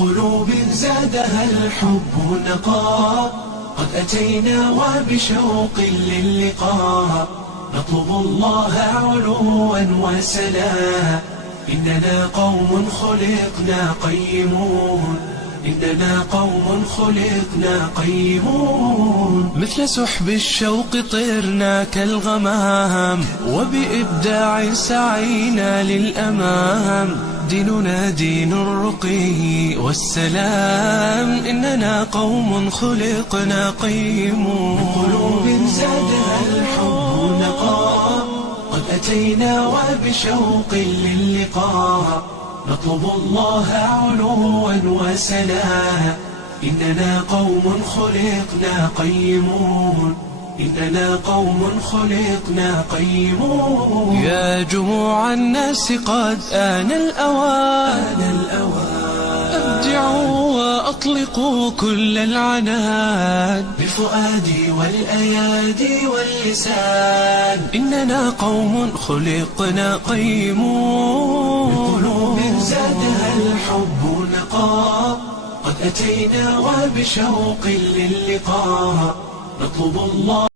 قلوب زادها الحب نقاء، قد أتينا وبشوق للقاء، نطلب الله علوا وسلا. إننا قوم خلقنا قيمون، إننا قوم خلقنا قيمون. مثل سحب الشوق طرنا كالغمام، وبإبداع سعينا للأمام. ديننا دين الرقي والسلام، إننا قوم خلقنا قيمون. من قلوب زادها الحب نقاء، قد أتينا وبشوق للقاء، نطلب الله علوا وسلا. إننا قوم خلقنا قيمون، إننا قوم خلقنا قيمون. يا جموع الناس قد آن الأوان، أبدعوا وأطلقوا كل العنان، بفؤادي والأيادي واللسان. إننا قوم خلقنا قيمون. بقلوب زادها الحب نقاء، قد أتينا وبشوق للقاء، نطلب الله